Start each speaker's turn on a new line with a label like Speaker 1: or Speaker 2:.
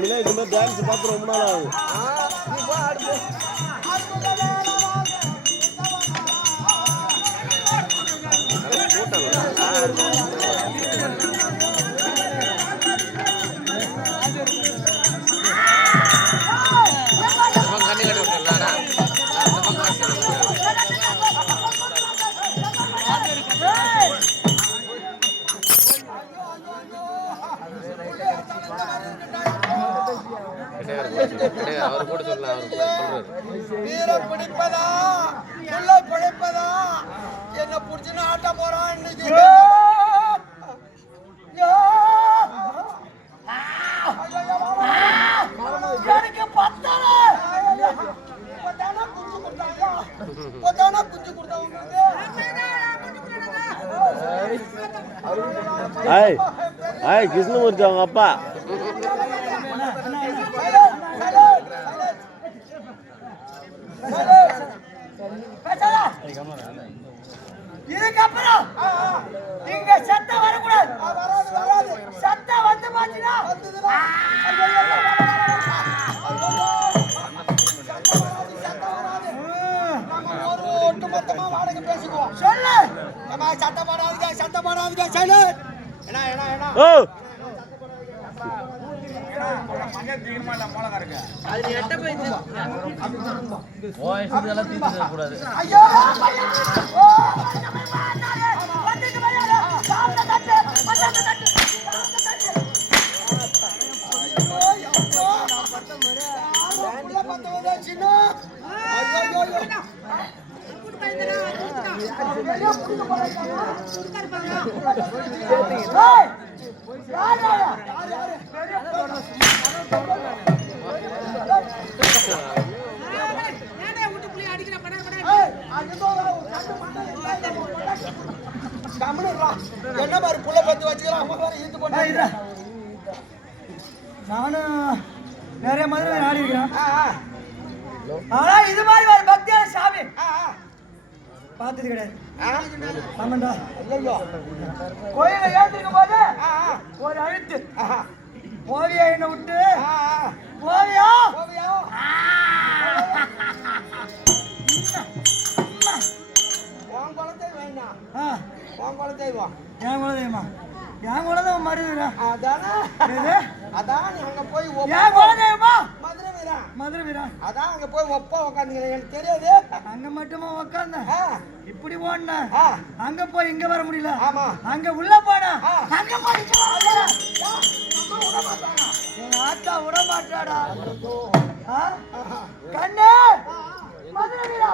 Speaker 1: உண்மையிலே இந்த மாதிரி டான்ஸ் பார்த்து ரொம்ப நாள் ஆகுது.
Speaker 2: அவர் கூட சொல்லலாம் அவர் சொல்றாரு.
Speaker 3: வீர பிடிப்பதா உள்ள பிழைப்பதா? என்ன புடிச்சுன்னு ஆட்ட போறான் இன்னைக்கு. எனக்கு பத்தல. குஞ்சு கொடுத்தாங்க இப்பதானே குஞ்சு கொடுத்தாங்க
Speaker 1: ஆய் ஆய் கிருஷ்ணமூர்த்தி அவங்க அப்பா.
Speaker 3: இதுக்கப்புறம் இங்க சத்தம் வரக்கூடாது. வராது வராது சத்தம் வந்து பாத்தீங்கன்னா சொல்லு. சத்தம் போடாதீங்க சத்தம் போடாதீங்க சொல்லு என்ன என்ன என்ன
Speaker 1: ஓ
Speaker 3: என்ன மாதிரி புள்ள பத்து வச்சுக்கிறான் அம்மா வேற ஈத்து கொண்டு
Speaker 4: நானும் நிறைய மதுரை ஆடி இருக்கிறேன்
Speaker 3: ஆ, ஆ,
Speaker 4: ஆனா இது மாதிரி ஒரு பக்தியான சாமி
Speaker 3: ஆ.
Speaker 4: பார்த்தது கிடையாது? ஆமாண்டா. கோயில ஏந்திருக்கும் போது ஒரு அழுத்து. போவியா என்ன விட்டு. போவியா
Speaker 3: போவியா? உன் குலத்தை வேண்டாம். உன் குலத்தை வா.
Speaker 4: என் குலதெய்வமா என் குலதெய்வம் மருதுரா
Speaker 3: அதானே? அதான் அங்க போய்
Speaker 4: என் குலதெய்வமா
Speaker 3: மதுரை வீரா.
Speaker 4: மதுரை வீரா.
Speaker 3: அதான் அங்க போய் ஒப்ப உட்காந்துக்கிறேன் எனக்கு தெரியாது.
Speaker 4: அங்க மட்டுமா உக்காந்த
Speaker 3: ஆ,
Speaker 4: இப்படி
Speaker 3: ஆ,
Speaker 4: அங்க போய் இங்க வர முடியல.
Speaker 3: ஆமா.
Speaker 4: அங்க உள்ள போனா. அங்க போய். எங்க ஆத்தா விட மாட்டாடா. கண்ணு! மதுரை வீரா.